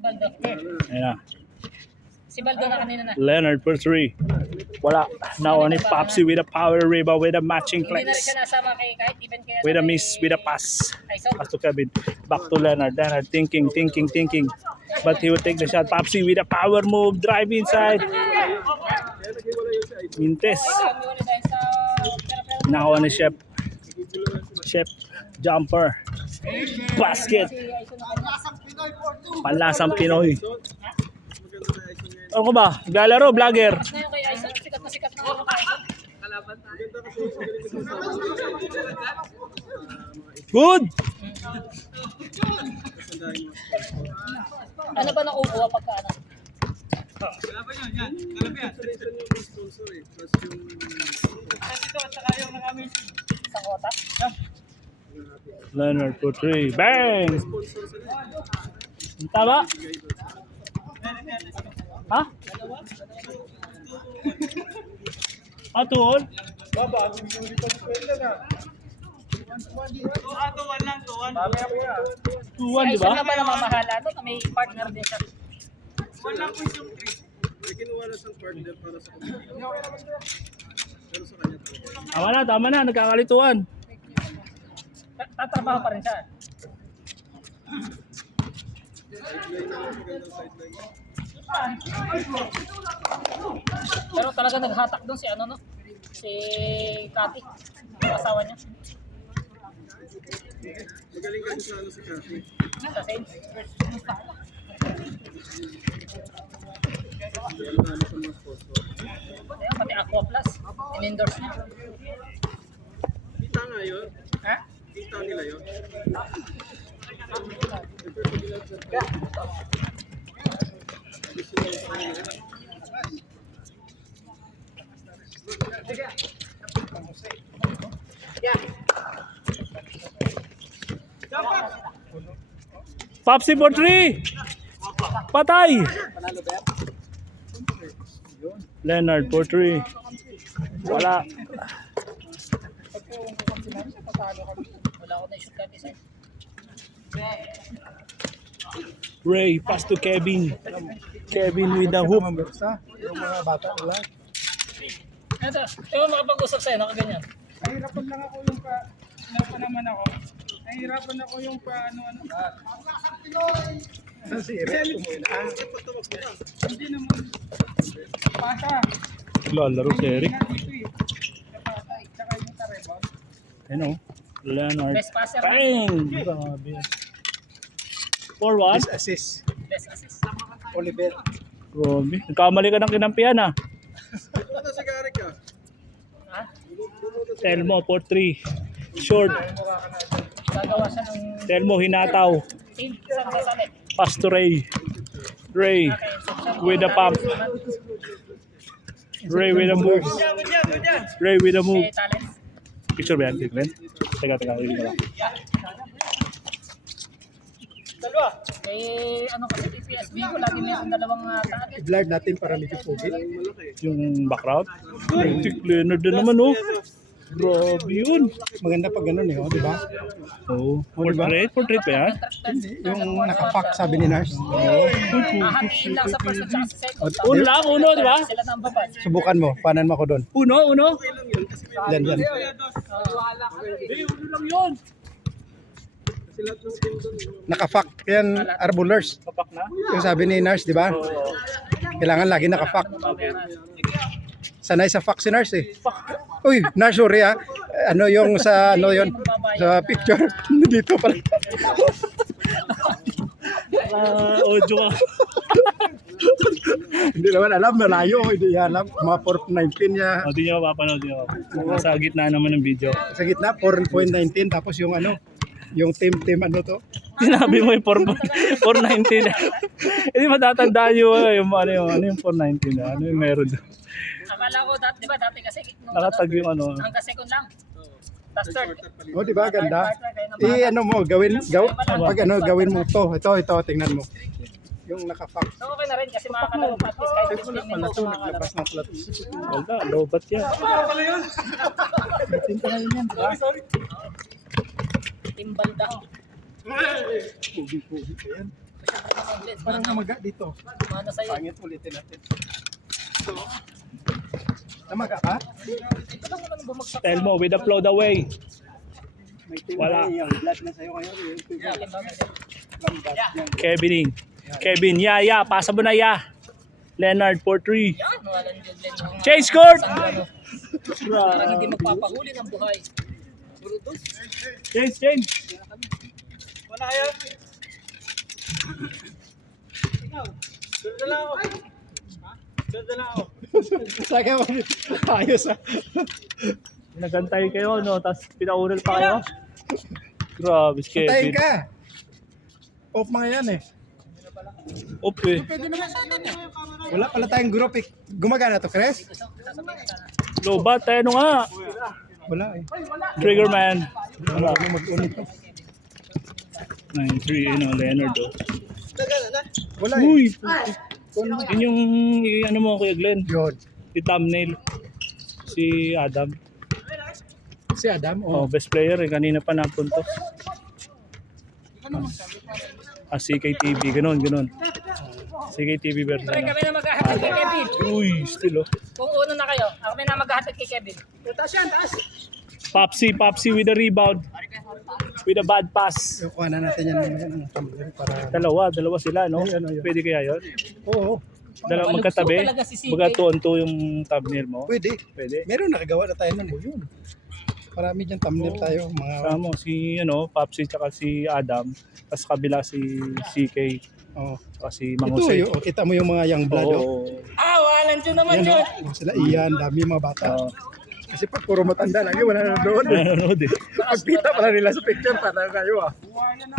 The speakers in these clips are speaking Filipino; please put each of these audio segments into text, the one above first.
Baldo. Ayan na. Si Baldo na kanina na. Leonard for 3. Wala. Now only Popsy with a power rebound with a matching Hindi na rin flex. siya nasama kay kahit even kaya With a miss, with a pass. Pass to Kevin. Back to Leonard. Leonard thinking. But he will take the shot. Popsy with a power move. Drive inside. Mintes. Now on the Shep. Jumper. Basket. Panlasang Pinoy. Ano ko ba? Naglalaro, vlogger. Mas na yung kay Aison, sikat na ako kay Aison. Good! Ano ba nakukuha pagka ano? Sa kota? Leonard for 3. Bang! Tama? Ha? Tuon? Tuwan, di ba? Aison na ba namamahala doon? May partner din siya. Tama na. Nagkakalituan. Tatrabaho pa rin siya. Pero talaga naghatak doon si ano no? Si Kati. Yung asawa niya. Magaling kasi sa ano si Cathy. Sa Saints. Ayun, pati Aqua Plus. In-endorse niya. Kita nga yun. Ha? Kita nila yun. Popsy for 3. Patay. Leonard for 3. Wala. Wala ako na-shoot ka design. Ray, pass to Kevin. Kevin with the hoop. Yung mga bata nila. Ito, makapag-usap sa'yo, nakaganyan. Nahirapan lang ako yung Nahirapan ako yung ano. Kasi hindi naman. Pasa. Lalaro si Eric. Tsaka yung tarebon. Ano? Leonard. Best passer. Bang! Grabe. For what? Assist. Best assist. Oliver. Grabe. Nagkamali ka ng kinampihan ah. Ano si Garrick ka? Ha? Telmo for 3. Short. Gagawa siya ng Telmo hinataw. team. Isang kasali. Pass to Ray. Ray with the pump. Ray with the move. Ray with the move. Talent. Picture ba yan? Tignan? Teka. Hindi ko lang. Dalawa. Ano kasi PPSB ko lagi may dalawang target. I-blur natin para medyo pogi. Yung background. Tik Leonard na naman oh. Grabe yun. Maganda pag ganun di ba? Oh. Portrait ba yan? Yung nakapak sabi ni Nars. Hahatiin lang sa first at sa second. Uno, di ba? Sila nang babad. Subukan mo, panan mo ako doon. Uno. Yan. Uno lang yun. Nakapak yan, arbulers. Kapak na? Yung sabi ni Nars, di ba? Kailangan lagi nakapak. Sanay sa fax si Nars eh. Uy, Nars, sorry ah. Ano yung sa, ano yun? Sa picture. Dito pala. Audio ka. Hindi naman alam, malayo. Hindi alam. Mga 4.19 niya. Hindi nyo mapapanood nyo. Sa gitna naman ng video. Sa gitna, 4.19. Tapos yung ano, yung team ano to? Sinabi mo yung 419. Hindi matatandaan yung ano yung 419. Ano yung meron doon. Akala ko dati, di ba dati kasi nung Nakatag yung ano. hanggang second lang. Tapos third. Oh, di ba? Ganda. Ano mo, pag ano, gawin mo to. Ito, tingnan mo. Yung nakapak. So okay na rin kasi makakalaro pa at least kahit 15 minutes Pala makakalaro. naglabas ng plat. Wala, lobat yan. Tinta na yun yan, di ba? Timbal daw. Pugi-pugi pa yan. Parang namaga dito. Mana sa'yo. Pangit ulitin natin. So, namaga ka? Ito lang naman bumagsak. Tell mo, with the flow the way. Wala. Yung blood na sa'yo ngayon. Kevin. Kevin, ya. Pasa mo na, ya. Leonard for 3. Yan, walang dyan din. Chase court! Parang hindi magpapahuli ng buhay. Brutus. Change. Saka mo. Ayos ah. Nagantay kayo, no? Tapos pinaunal pa kayo. Grabe, si Tayin Kevin. ka. Off mga yan eh. Up eh. Wala pala tayong group eh. Gumagana to, Chris? Lobat, tayo ano nga. Wala eh. Trigger man. Wala na mag-unit to. 9-3, Leonard. Oh. Wala eh. Uy! Yun yung, ano mo, Kuya Glenn. Yun. Si thumbnail. Si Adam. Si Adam, Oh, best player eh. Kanina pa napunto. CKTV. Ganun. CKTV version. Pre, kami na maghahatid kay Kevin. Uy, still oh. Kung uno na kayo, kami na maghahatid kay Kevin. Taas yan, taas. Popsy with the rebound. With a bad pass. Yung kuha na natin yan ng tumbler para... Dalawa sila, no? Pwede kaya yun? Oo. Dalawa Malugso magkatabi. talaga si CK. Baga 2-on-2 yung thumbnail mo. Pwede. Pwede. Meron nakagawa na tayo nun eh. Yun. Marami dyan thumbnail tayo. Mga... Kasama si Popsy tsaka si Adam. Tapos kabila si CK. Oh. Tsaka si Ito, Mang Jose. kita mo yung mga young blood. Oh. Oo. Walan dyan naman Yan, yun. oh. Sila Ian, dami mga bata. Oo. Kasi pag puro matanda lagi, wala na doon. Nanonood eh. Pagpita pala nila sa picture, para kayo ah. Yun na.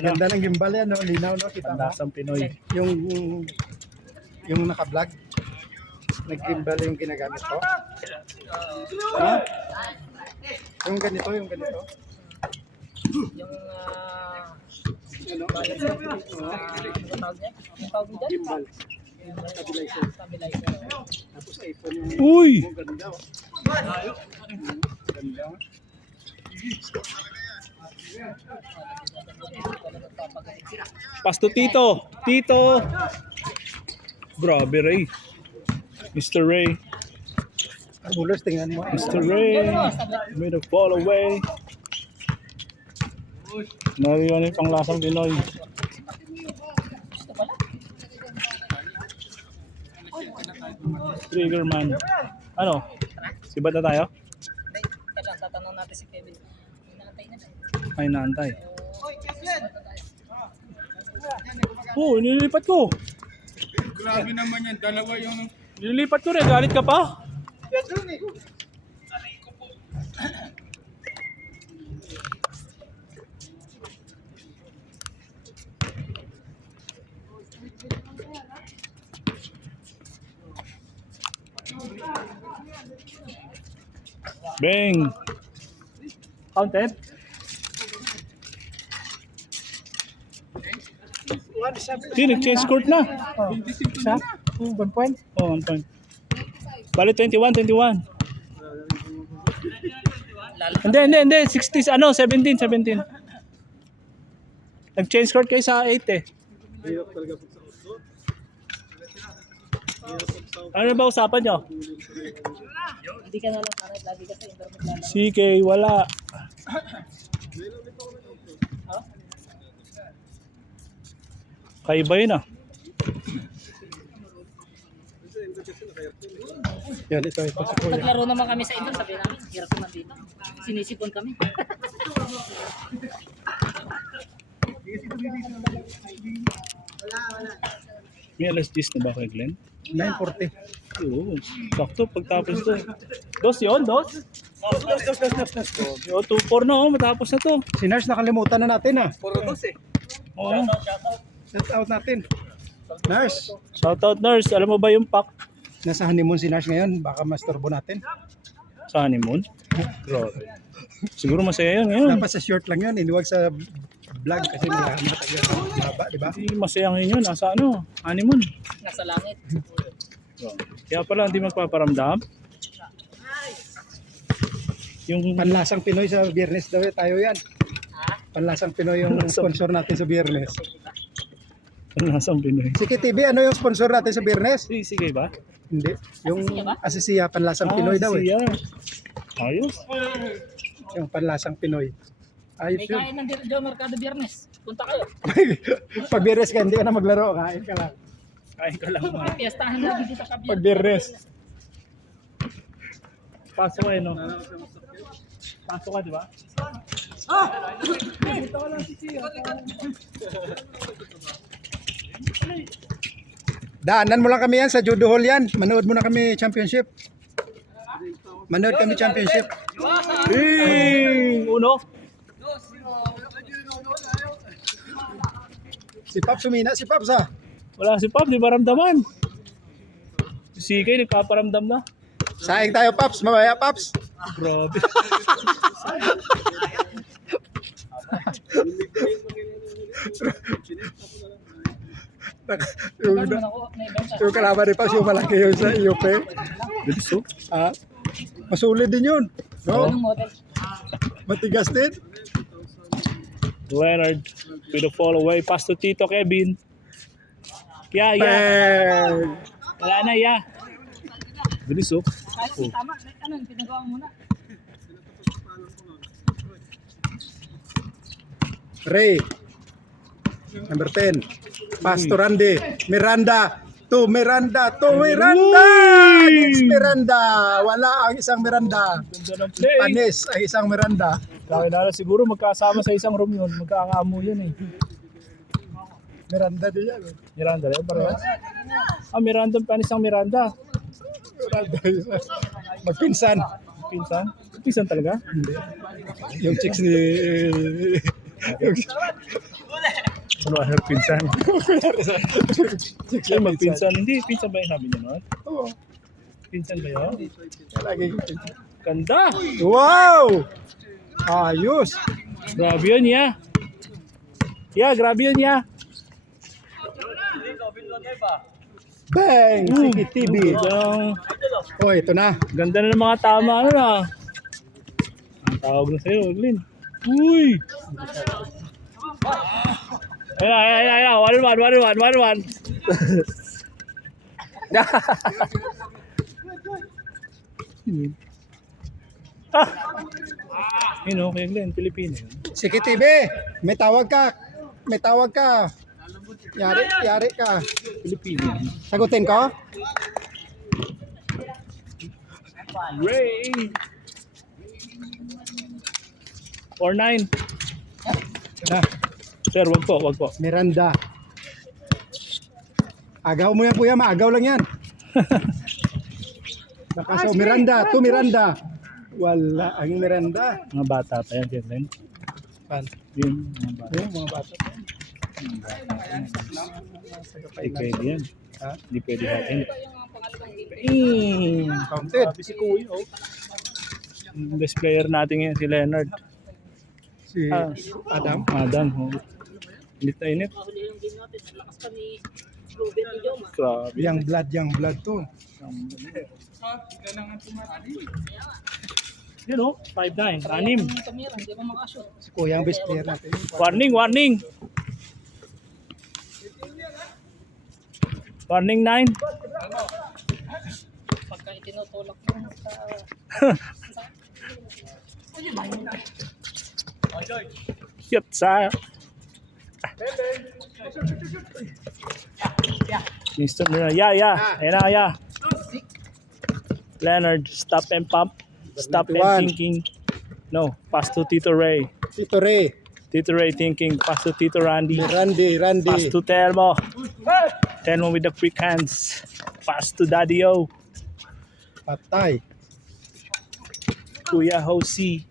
Ganda ng gimbal yan, no? Linaw, no? Kita mo? Pandasang Pinoy. Yung naka-vlog. Nag-gimbal yung ginagamit ko. Ha? Yung ganito. Yung Ano? ano tawag niya? Yung tawag niya? Gimbal. Stabilizer. Stabilizer. Tapos iPhone yung... Uy! Oh, ganda, oh. Ganda. Pass to Tito. Tito! Grabe, Ray. Mr. Ray. Bullers, tingnan mo. Mr. Ray. Made a fall away. Nariyan yung panglasang Pinoy. Trigger man. Ano? Sibat na tayo? Hindi, kailan tatanong natin si Kevin. Inaantay na. Ay, naantay. Oo, nililipat ko. Grabe naman yan, dalawa yung... Nililipat ko rin, galit ka pa? Bang! Counted? Hindi, nag-change court na. Isa? 1 point? Oh, 1 point. Bali 21. Hindi. 60s, 17. Nag-change court kayo sa 8 eh. Ano ba usapan nyo? Hindi ka na lang karet, lagi ka sa internet lang. CK, wala. Kaiba yun ah. Yan, ito sa Pag kuya. naglaro naman kami sa indoor, sabi namin, hirap naman dito. Sinisipon kami. May alas 10 na ba kay Glenn? 9:40. Oo. Sakto, pagtapos to. Dos yun, dos? O, 2-4 na matapos na to. Si Nars nakalimutan na natin ah. Oo. Shout out natin. Nars, Shoutout nurse, alam mo ba yung pack nasa honeymoon si Nars ngayon. Baka masturbo natin. sa honeymoon? Grabe. Siguro masaya yun ngayon. Dapat sa short lang yun. Iniwag sa vlog kasi mahaba, di ba? Hindi masaya ngayon yun. Nasa ano? Honeymoon. Nasa langit. Kaya pala hindi magpaparamdam. Yung Panlasang Pinoy sa Biyernes daw tayo yan. Ha? Panlasang Pinoy yung sponsor natin sa Biyernes. Panlasang Pinoy. Si KTV, ano yung sponsor natin sa Biyernes? Sige ba? Hindi. Yung Asisiya ba? Asisiya, Panlasang Pinoy daw eh. Siya. Ayos. Yung Panlasang Pinoy. Ayos May yun. kain ng Joe Mercado Biyernes. Punta kayo. Pag Biyernes ka, hindi ka na maglaro. Kain ka lang. Kain ka lang. May piestahan lagi dito sa Pag Biyernes. Pasok ka no? Pasok ka, di ba? Daanan mo lang kami yan sa Judo Hall yan. Manood mo na kami championship. Manood kami championship. Uno. Si Paps sumina. Si Paps ah. Wala si Pop, di ba ramdaman? Si CK, nagpaparamdam na. Saing tayo Paps. Mamaya Paps. Grabe. yung, Ano naman ako, may benta. yung kalaban ni Paps yung malaki yung sa IOP. Gusto? Ah, masulit din yun. No? Anong model? Matigas din. Leonard with the fall away. Pass to Tito Kevin. Yeah. Bang! Wala na, yeah. Bilis oh. Kahit di tama, ano, pinagawa mo muna. Ray. Number 10. Pastor Randy. Miranda. To Miranda. Against Miranda. Wala ang isang Miranda. Ganda ng play. Panis ang isang Miranda. Kakilala siguro magkasama sa isang room yun. Magkakamo yun eh. Miranda din yan. Miranda rin, parehas. Miranda, panis ang Miranda. Miranda. Magpinsan. Pinsan? Pinsan talaga? Hindi. Yung chicks ni... Ano ang pinsan? chicks Ay, ni magpinsan. Hindi, pinsan ba yung sabi niya noon? Oo. Pinsan ba yun? Lagi. Ganda! Wow! Ayos. Grabe yun, ya. Yeah, grabe yun, ya. Bang! CCTV. Oh, ito na. Ganda na ng mga tama, ano na. Ang tawag na sa'yo, Glyn. Uy! Ayan. 1-1. Yun o, kaya Glenn, Pilipino. CCTV, may tawag ka. Yari ka. Pilipino. Sagutin ko? Ray! 4-9. Na, Sir, wag po. Miranda. Agaw mo yan kuya, maagaw lang yan. Nakaso, Miranda, to Miranda. Wala ang Miranda. Mga bata pa yan, Glenn. Pan. Yun, mga bata. Yung mga bata. Hindi pwede yan. Ha? Hindi pwede natin. Counted. Sabi si Kuya, oh. Yung best player natin ngayon, si Leonard. Si Adam. Adam, oh. Init na init. Mahuli yung game natin. Lakas ka ni Ruben ni Joe. Grabe. Young blood to. Yun, oh. 5-9. 6. Kamera, hindi ko makashoot. Si kuya ang best player natin. Warning. Warning 9. Pagka itinutulak mo sa... Yep, sa. Mr. Mira. Yeah. Ayan na, yeah. Leonard, stop and pump. Stop and 21. thinking. No, pass to Tito Ray. Tito Ray. Tito Ray thinking. Pass to Tito Randy. Randy. Pass to Telmo. Telmo with the quick hands. Pass to Daddy O. Patay. Kuya Josie.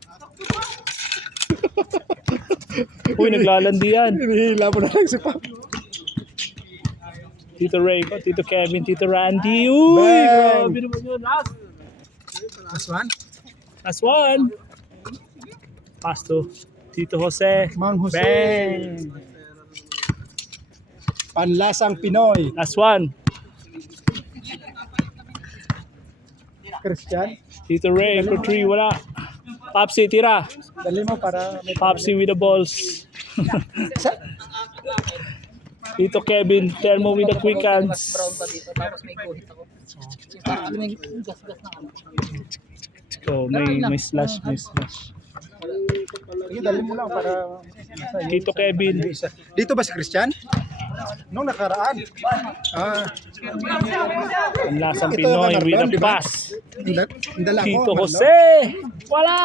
Uy, naglalandi yan. Hinihila mo na lang si Pap. Tito Ray, Tito Kevin, Tito Randy. Uy, Bang! grabe naman yun. Last. Last one. Last one. Pass to Tito Jose. Mang Jose. Bang. Panlasang Pinoy. Last one. Christian. Tito Ray for 3. Wala. Popsi, tira. Dali mo para may Popsi with the balls. Sa- Tito Kevin, tell mo with the quick Mas hands. brown pa dito, tapos may guhit ako. Alam mo yung gas-gas na ano. Oh, may slash, may slash. Sige, dali mo lang para Tito Kevin. Dito ba si Christian? Nung nakaraan. Ah, Ang lasang Ito yung Pinoy Bernardon, with a di ba? pass. ang dala ko. Tito Marlon. Jose. Wala.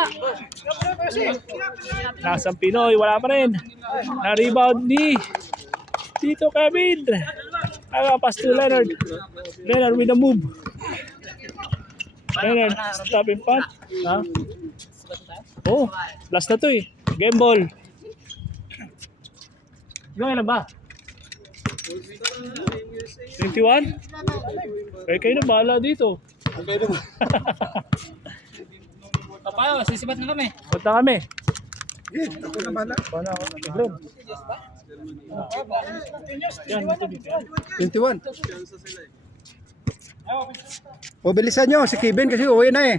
Lasang Pinoy, wala pa rin. Na-rebound ni Tito Kevin. Pass to Leonard. Leonard with a move. Leonard, stop and punt. Ha? Oh, last na to eh. Game ball. Yung ilan ba? 21? Eh, kayo na bahala dito. Paano, sisibat na kami. Punta kami. Sige, ako na bala. Paano ako? Glenn. Yan, ito dito. 21. O, bilisan nyo si Kevin kasi uwi na eh.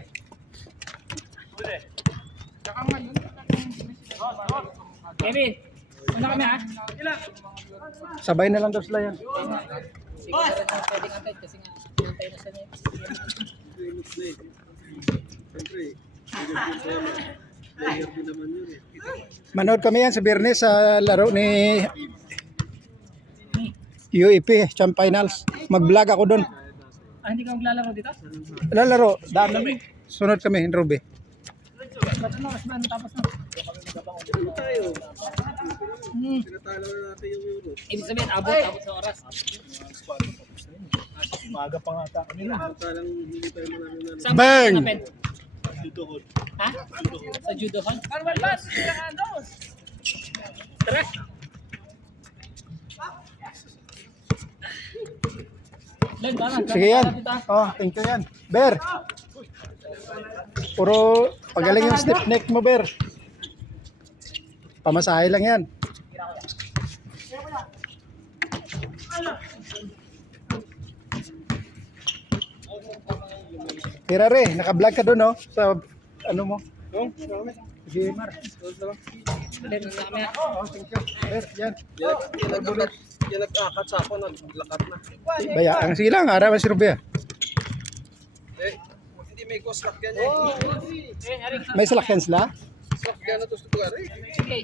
Kevin, una kami ha. Sabay na lang daw sila yan. Sige na rin ang pwedeng antay kasi nga pinantay na sa niya. Manood kami yan sa Biyernes sa laro ni UEP Champ Finals. Mag-vlog ako doon. Ah, hindi ka maglalaro dito? Lalaro, daan namin. Sunod kami, Ruby. Ba't ano, oras ba? Ano tapos na? Ibig sabihin, abot sa oras. Maaga pa nga ta. Saan Bang! ba hanapin? Ha? Sa judo hall? Carval Bas! Tara! Len, tara. Sige yan. Oh, thank you yan. Ber. Puro pagaling yung stiff neck mo, Ber. Pamasahe lang yan. Tira re, naka-vlog ka doon, no? Sa ano mo? Sige, Mar. Len, una kami ha. Oh, thank you. Ber, yan. Yan nag-akat sa ako, naglakat na. Bayaan. Sige lang, arawan si Rubia. Eh, hindi may ghost lock yan eh. May salakyan sila? Lock yan na to sa lugar eh. Okay.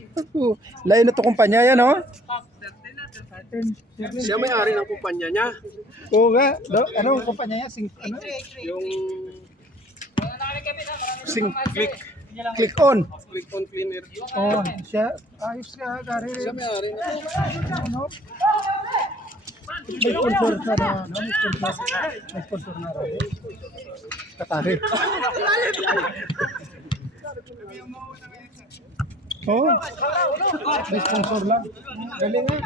Lain na to kumpanya yan, oh. Siya may-ari ng kumpanya niya. Oo nga. Anong kumpanya niya? Ano? Yung Click on. click on cleaner. Oh, siya. Ayos ka, Gary. Siya may-ari na to. Ano? May sponsor ka na, no? May sponsor na rin. Katari. Oh, may sponsor lang. Galing nga.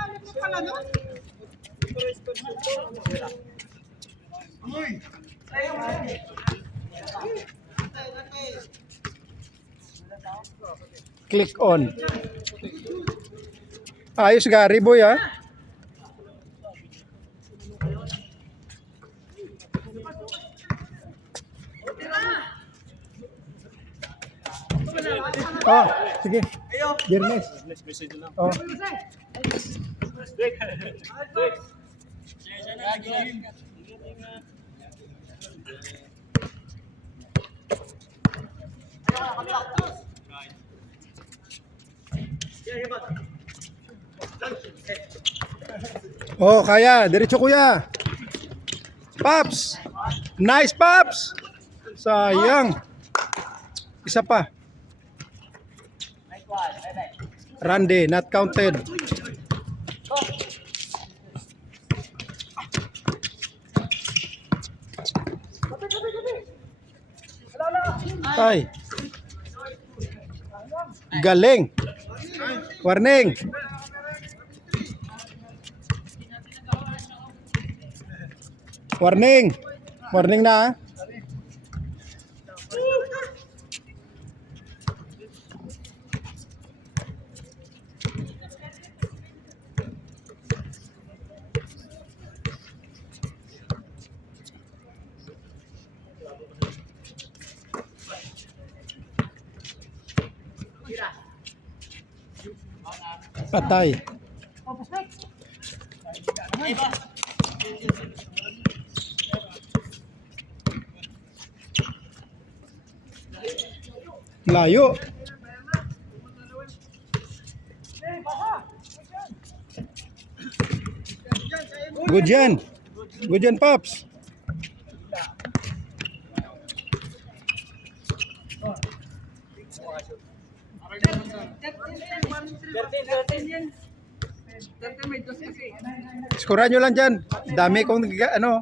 Click on. Ayos Gary boy ah. Oh, sige. Biyernes. Oh. Oh, kaya. Diretso kuya. Pops. Nice, Pops. Sayang. Isa pa. Randy, not counted. Ay. Galing. Warning. Warning. Warning na. Ah. Patay. Layo. Good yan. Good yan, Pops. Skuran nyo lang dyan. Dami kong ano.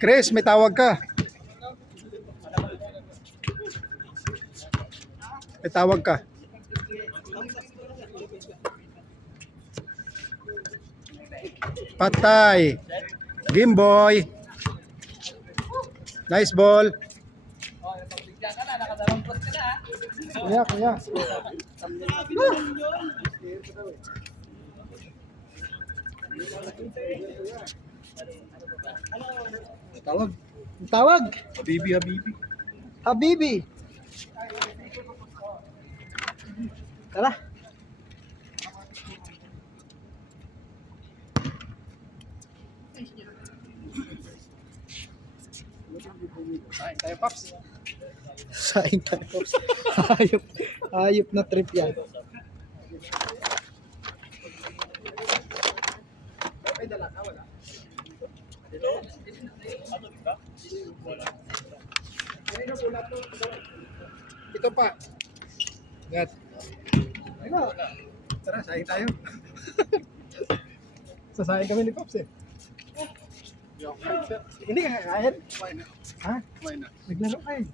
Chris, may tawag ka. May tawag ka. Patay. Game boy. Nice ball. Kuya, kuya. Tawag. Tawag. Habibi, Habibi. Habibi. Tara. Ay, tayo, Pops. Saing tayo. Ayop. Ayop na trip yan. Ito pa. Gat. Ano? Tara, saing tayo. Sasayin kami ni Pops eh. Hindi ka kakain? Why not? Ha? Why not? Naglaro ka eh.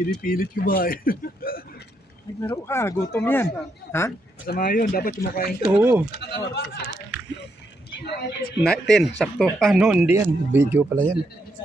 Pinipilit ko ba eh? Naglaro ka. Gutom yan. Ha? Masama yun. Dapat kumakain ka. Oo. 10, sakto. Ah, no, hindi yan. Video pala yan.